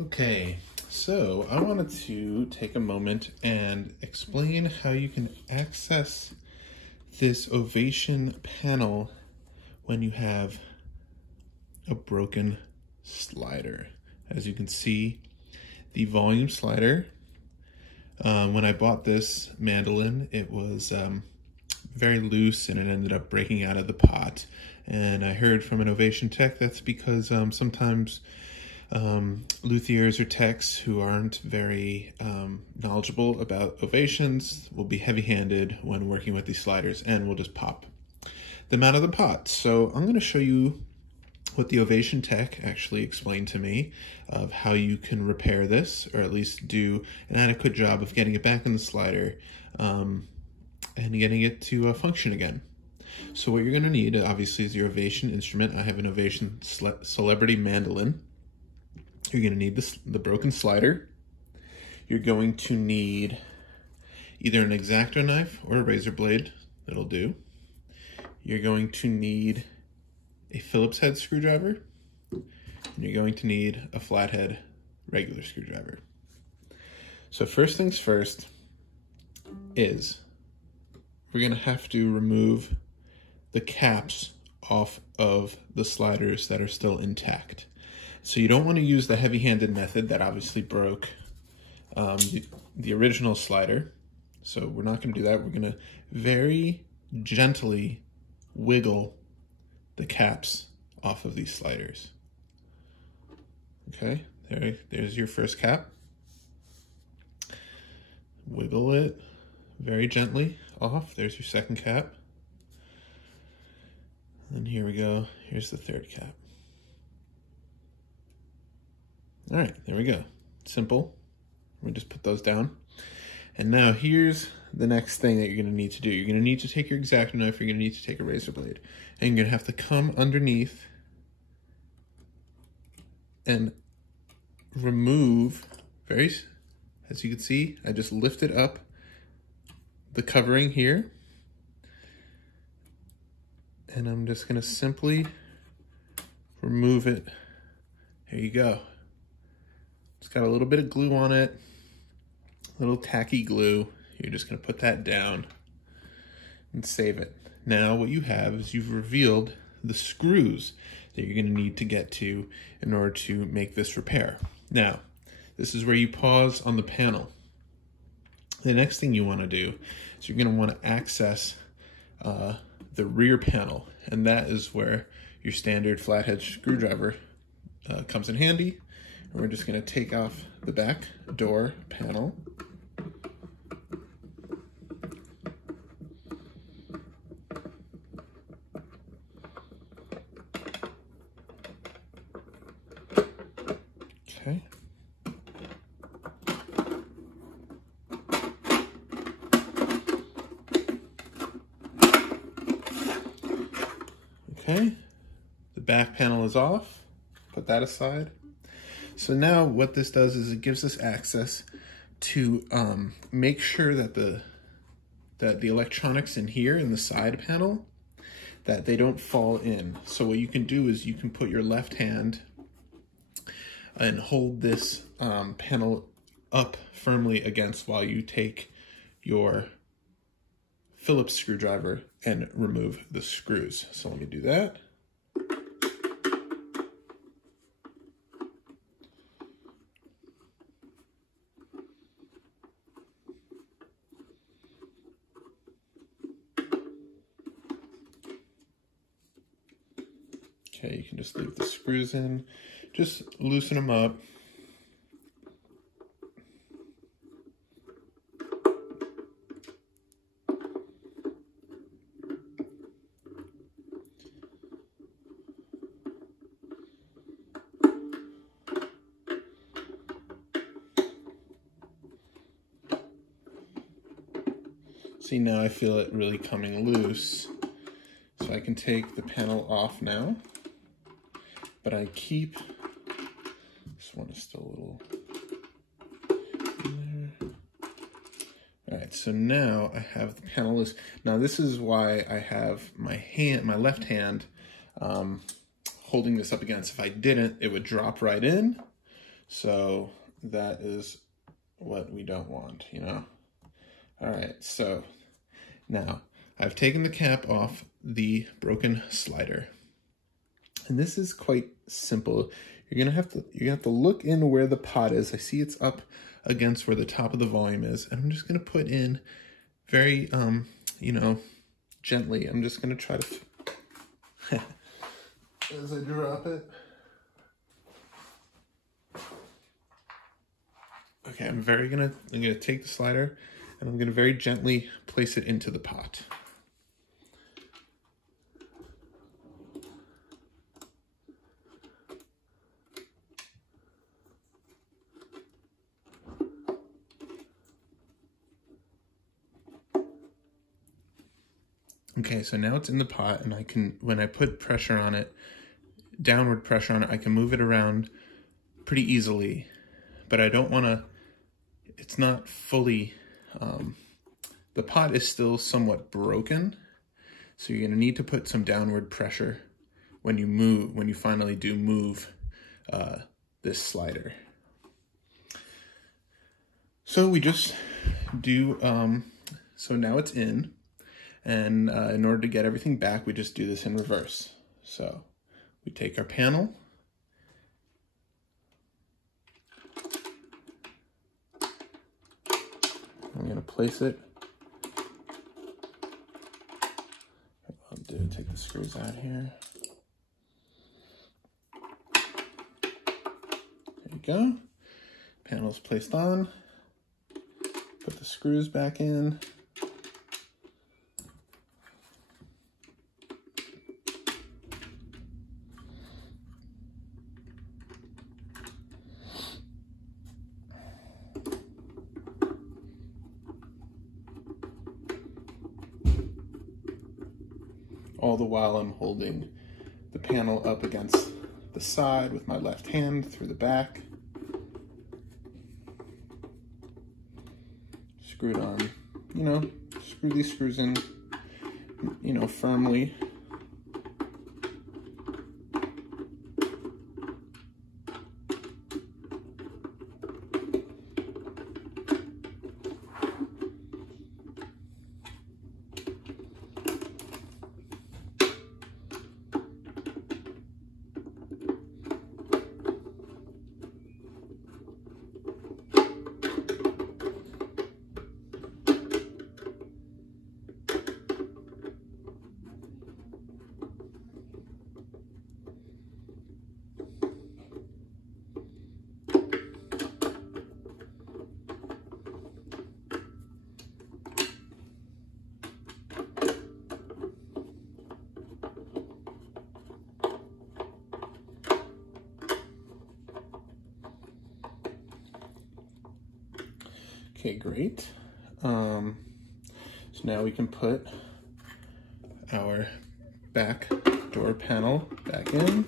Okay, so I wanted to take a moment and explain how you can access this Ovation panel when you have a broken slider. As you can see, the volume slider, when I bought this mandolin, it was very loose and it ended up breaking out of the pot. And I heard from an Ovation tech that's because sometimes luthiers or techs who aren't very knowledgeable about Ovations will be heavy-handed when working with these sliders and will just pop them out of the pot. So I'm going to show you what the Ovation tech actually explained to me of how you can repair this, or at least do an adequate job of getting it back in the slider and getting it to function again. So what you're going to need, obviously, is your Ovation instrument. I have an Ovation Celebrity Mandolin. You're going to need the broken slider. You're going to need either an X-Acto knife or a razor blade. That'll do. You're going to need a Phillips head screwdriver. And you're going to need a flathead regular screwdriver. So first things first is we're going to have to remove the caps off of the sliders that are still intact. So you don't want to use the heavy-handed method that obviously broke the original slider. So we're not going to do that. We're going to very gently wiggle the caps off of these sliders. Okay, there's your first cap. Wiggle it very gently off. There's your second cap. And here we go. Here's the third cap. All right, there we go. Simple. We just put those down. And now here's the next thing that you're going to need to do. You're going to need to take your X-Acto knife. You're going to need to take a razor blade. And you're going to have to come underneath and remove, as you can see, I just lifted up the covering here. And I'm just going to simply remove it. There you go. It's got a little bit of glue on it, a little tacky glue. You're just going to put that down and save it. Now what you have is you've revealed the screws that you're going to need to get to in order to make this repair. Now, this is where you pause on the panel. The next thing you want to do is you're going to want to access the rear panel, and that is where your standard flathead screwdriver comes in handy. And we're just going to take off the back door panel. Okay. Okay, the back panel is off. Put that aside. So now what this does is it gives us access to make sure that the electronics in here in the side panel, that they don't fall in. So what you can do is you can put your left hand and hold this panel up firmly against while you take your Phillips screwdriver and remove the screws. So let me do that. Okay, you can just leave the screws in, just loosen them up. See, now I feel it really coming loose. So I can take the panel off now. But I keep, this one is still a little in there. All right, so now I have the panel loose. Now this is why I have my left hand holding this up against. If I didn't, it would drop right in. So that is what we don't want, you know? All right, so now I've taken the cap off the broken slider. And this is quite simple. You're gonna have to look in where the pot is. I see it's up against where the top of the volume is, and I'm just gonna put in very, you know, gently. I'm just gonna try to, as I drop it. Okay, I'm gonna take the slider and I'm gonna very gently place it into the pot. Okay, so now it's in the pot, and I can, when I put pressure on it, downward pressure on it, I can move it around pretty easily, but I don't want to, it's not fully, the pot is still somewhat broken, so you're going to need to put some downward pressure when you finally do move this slider. So we just do, so now it's in. And in order to get everything back, we just do this in reverse. So we take our panel, I'm going to place it. I'll take the screws out here. There you go. Panel's placed on. Put the screws back in. All the while I'm holding the panel up against the side with my left hand through the back. Screw it on, you know, screw these screws in, you know, firmly. Okay, great. So now we can put our back door panel back in.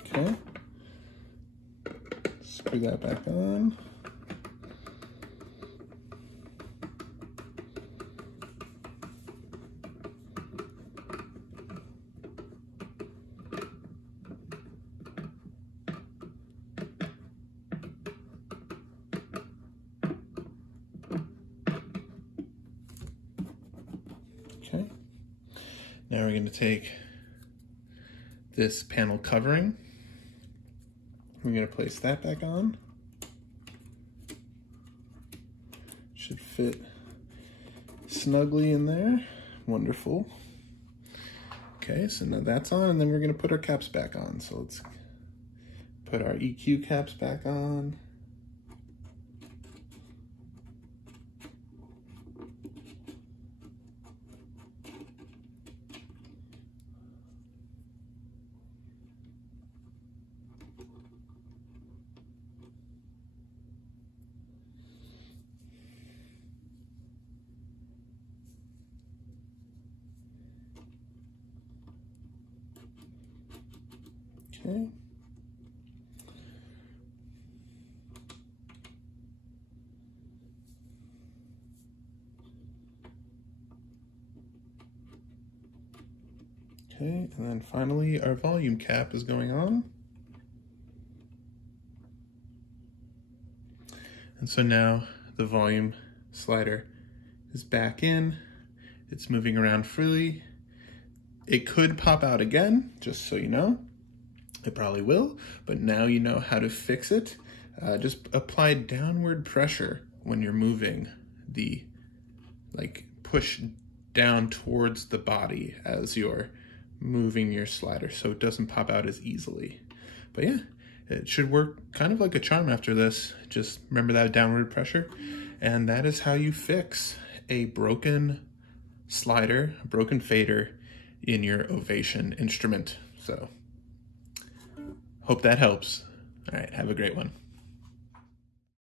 Okay. Screw that back on. Okay, now we're going to take this panel covering. We're going to place that back on. Should fit snugly in there. Wonderful. Okay, so now that's on, and then we're going to put our caps back on. So let's put our EQ caps back on. Okay. Okay, and then finally our volume cap is going on. And so now the volume slider is back in. It's moving around freely. It could pop out again, just so you know. It probably will, but now you know how to fix it. Just apply downward pressure when you're moving push down towards the body as you're moving your slider so it doesn't pop out as easily. But yeah, it should work kind of like a charm after this. Just remember that downward pressure. And that is how you fix a broken slider, a broken fader in your Ovation instrument. So hope that helps. All right, have a great one.